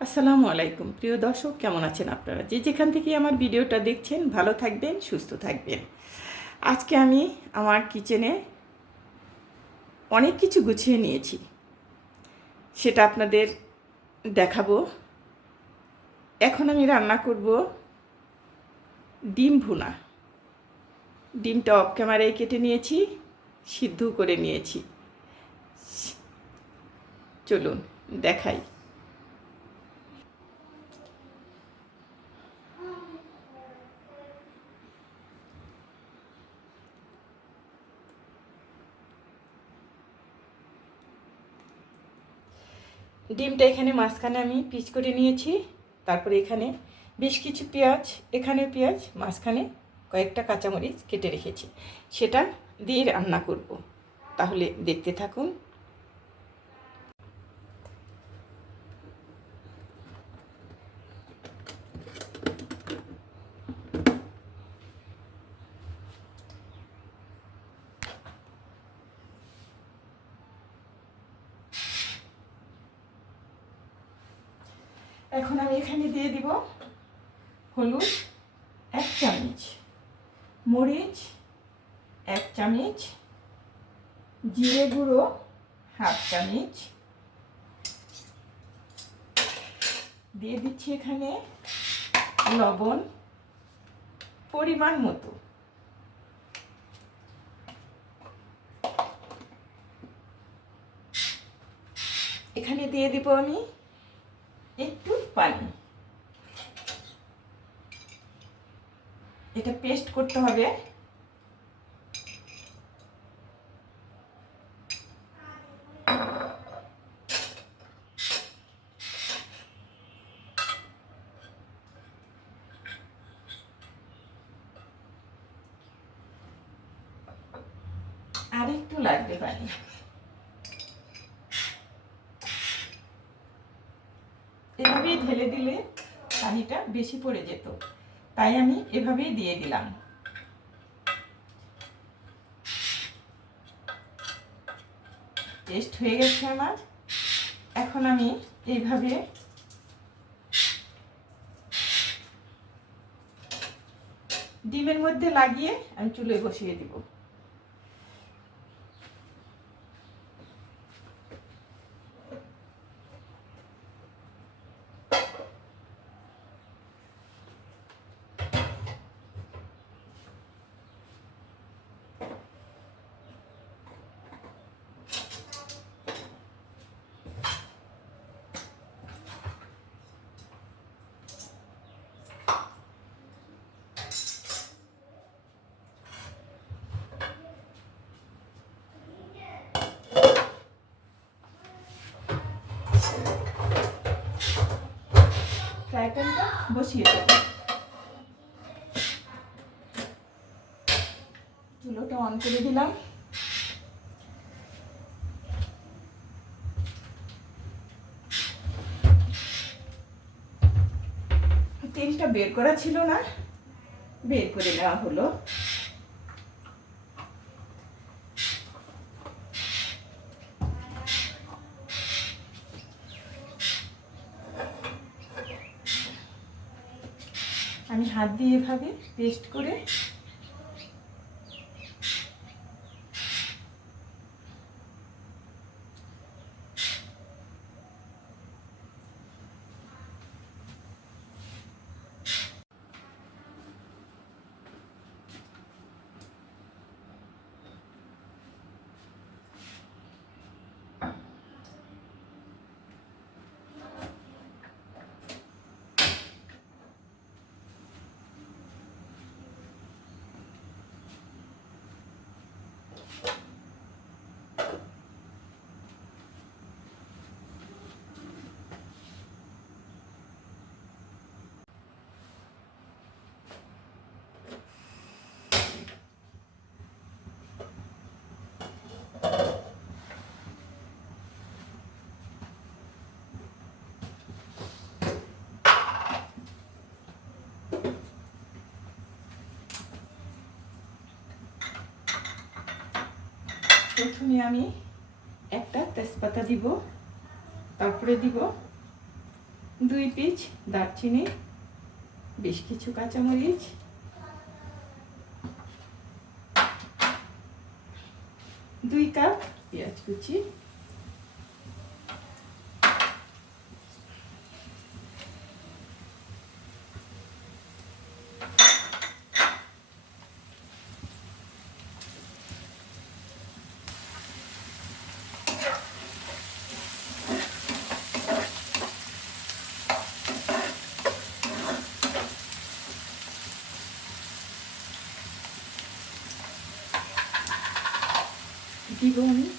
আসসালামু আলাইকুম। প্রিয় দর্শক, কেমন আছেন আপনারা? যে যেখান থেকে আমার ভিডিওটা দেখছেন, ভালো থাকবেন, সুস্থ থাকবেন। আজকে আমি আমার কিচেনে অনেক কিছু গুছিয়ে নিয়েছি। সেটা আপনাদের দেখাবো। এখন আমি রান্না করব ডিম ভুনা। ডিমটা অফ ক্যামেরায় কেটে নিয়েছি সিদ্ধ করে নিয়েছি। চলুন, দেখাই। ডিমটা এখানে মাঝখানে আমি পিচ করে নিয়েছি, তারপরে এখানে বেশ কিছু পেঁয়াজ, এখানে পেঁয়াজ, মাঝখানে কয়েকটা কাঁচামরিচ কেটে রেখেছি। সেটা দিয়ে রান্না করব। তাহলে দেখতে থাকুন। এখন আমি এখানে দিয়ে দিব হলুদ এক চামচ, মরিচ এক চামচ, জিরে গুঁড়ো হাফ চামচ। দিয়ে দিচ্ছি এখানে লবণ পরিমাণ মতো। এখানে দিয়ে দিব আমি একটু পানি। এটা পেস্ট করতে হবে। আর একটু লাগবে পানি এভাবেই ঢেলে দিলে পানিটা বেশি পড়ে যেত। তাই আমি এভাবেই দিয়ে দিলাম। টেস্ট হয়ে গেছে আমার। এখন আমি এইভাবে ডিমের মধ্যে লাগিয়ে আমি চুলে বসিয়ে দিব। প্যানটা বসিয়ে দেবো। চুলোটা অন করে দিলাম। তেলটা বের করা ছিল না, বের করে নেওয়া হলো। আমি হাত দিয়ে এভাবে পেস্ট করে প্রথমে আমি একটা তেজপাতা দিব, তারপরে দিব দুই পিচ দারচিনি, বেশ কিছু কাঁচামরিচ, দুই কাপ পেঁয়াজ কুচি do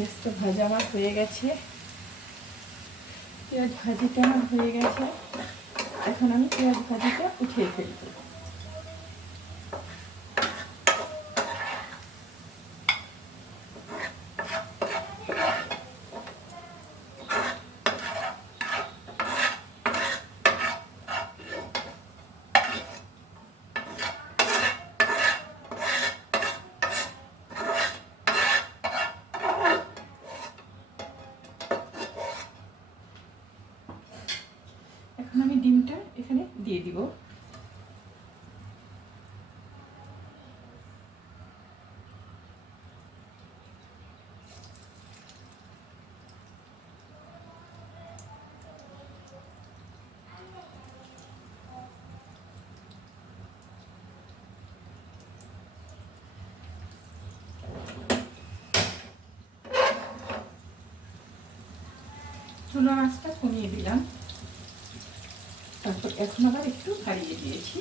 পেঁয়াজটা ভাজা আমার হয়ে গেছে। পেঁয়াজ ভাজিটা আমার হয়ে গেছে। এখন আমি পেঁয়াজ ভাজিটা উঠিয়ে ফেলব এখন আমি ডিমটা এখানে দিয়ে দিব। চুলা আঁচটা কমিয়ে দিলাম। তারপর এখন আবার একটু হারিয়ে দিয়েছি।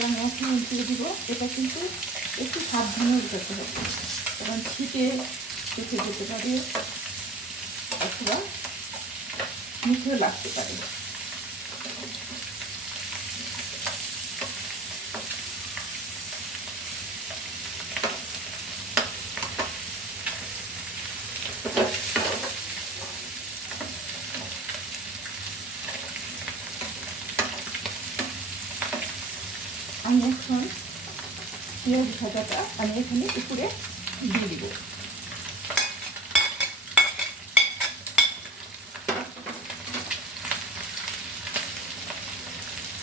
আমি এখন উল্টিয়ে দিব, এটা কিন্তু একটু সাবধানে উঠাতে হবে। কারণ ছিটে উঠে যেতে পারে, অথবা মুখেও লাগতে পারে আমি এখন পেঁয়াজ ভাজাটা আমি এখানে উপরে দিয়ে দিব।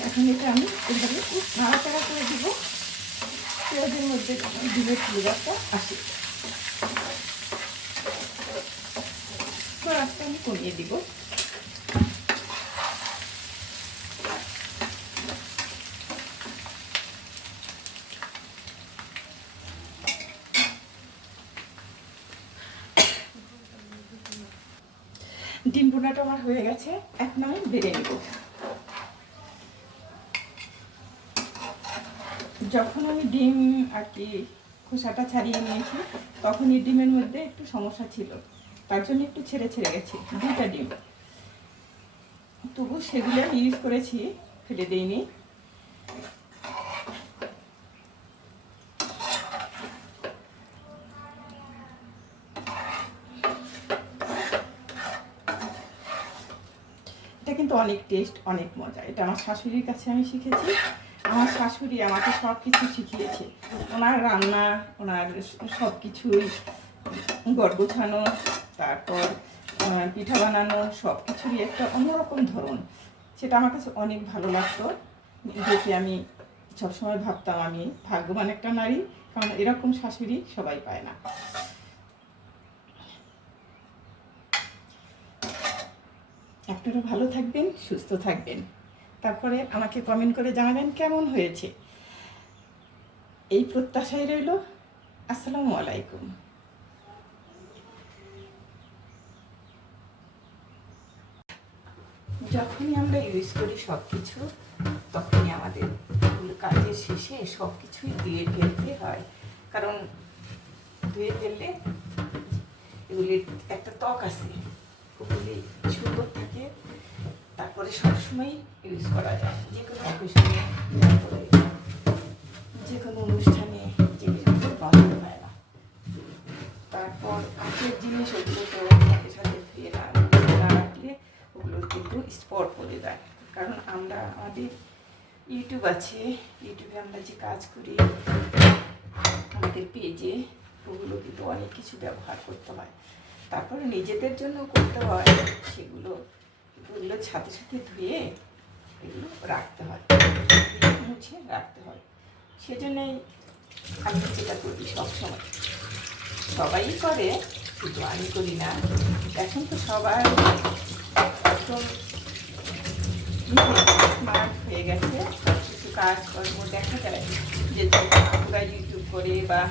এখন এটা আমি এভাবে খুব নাড়াচাড়া করে দিব। পেঁয়াজের মধ্যে ডিমের ফ্লেভারটা আসে। তো আজকে আমি কমিয়ে দিব। বোনাটা আমার হয়ে গেছে, এখন আমি বেড়ে নেব। যখন আমি ডিম আর কি খোসাটা ছাড়িয়ে নিয়েছি তখন এই ডিমের মধ্যে একটু সমস্যা ছিল। তার জন্য একটু ছেড়ে ছেড়ে গেছি দুটা ডিম। তবু সেগুলো আমি ইউজ করেছি, ফেলে দিইনি। অনেক টেস্ট অনেক মজা। এটা আমার শাশুড়ির কাছে আমি শিখেছি। আমার শাশুড়ি আমাকে সব কিছু শিখিয়েছে। ওনার রান্না, ওনার সব কিছুই গড় গোছানো তারপর পিঠা বানানো সব কিছুরই একটা অন্যরকম ধরন। সেটা আমার কাছে অনেক ভালো লাগতো। দেখে আমি সবসময় ভাবতাম আমি ভাগ্যবান একটা নারী, কারণ এরকম শাশুড়ি সবাই পায় না। আপনারা ভালো থাকবেন, সুস্থ থাকবেন। তারপরে আমাকে কমেন্ট করে জানাবেন কেমন হয়েছে। এই প্রত্যাশাই রইল। আসসালামু আলাইকুম। যখনই আমরা ইউজ করি সব কিছু তখনই আমাদের কাজের শেষে সব কিছুই ধুয়ে ফেলতে হয়। কারণ ধুয়ে ফেললে এগুলির একটা ত্বক আছে, ওগুলি সুন্দর থাকে, তারপরে সবসময় ইউজ করা যায়। যে কোনো অকেশনে যে কোনো অনুষ্ঠানে জিনিসগুলো নষ্ট হয় না। তারপর কাঠের জিনিস ওগুলো তো সাথে সাথে ধুয়ে না রাখলে ওগুলো কিন্তু স্পট পড়ে যায় কারণ আমরা, আমাদের ইউটিউব আছে। ইউটিউবে আমরা যে কাজ করি, আমাদের পেজে ওগুলো কিন্তু অনেক কিছু ব্যবহার করতে হয়। তারপরে নিজেদের জন্য করতে হয়, সেগুলো ওগুলো সাথে সাথে ধুয়ে এগুলো রাখতে হয় মুছে রাখতে হয়। সেজন্যই আমি যেটা করি সবসময়। সবাই করে, শুধু আমি করি না, এখন তো সবাই একদম স্মার্ট হয়ে গেছে, কিছু কাজকর্ম দেখা যায়, যে আমরা ইউটিউব করে বা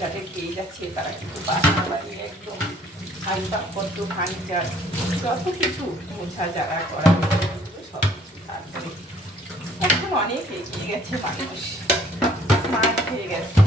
যাদের পেয়ে যাচ্ছে তারা কিন্তু বাসা বানিয়ে একদম আসবাবপত্র ফার্নিচার যত কিছু মোছা যারা করা সব কিছু তারপরে এখন অনেক এগিয়ে গেছে মানুষ। স্মার্ট হয়ে গেছে।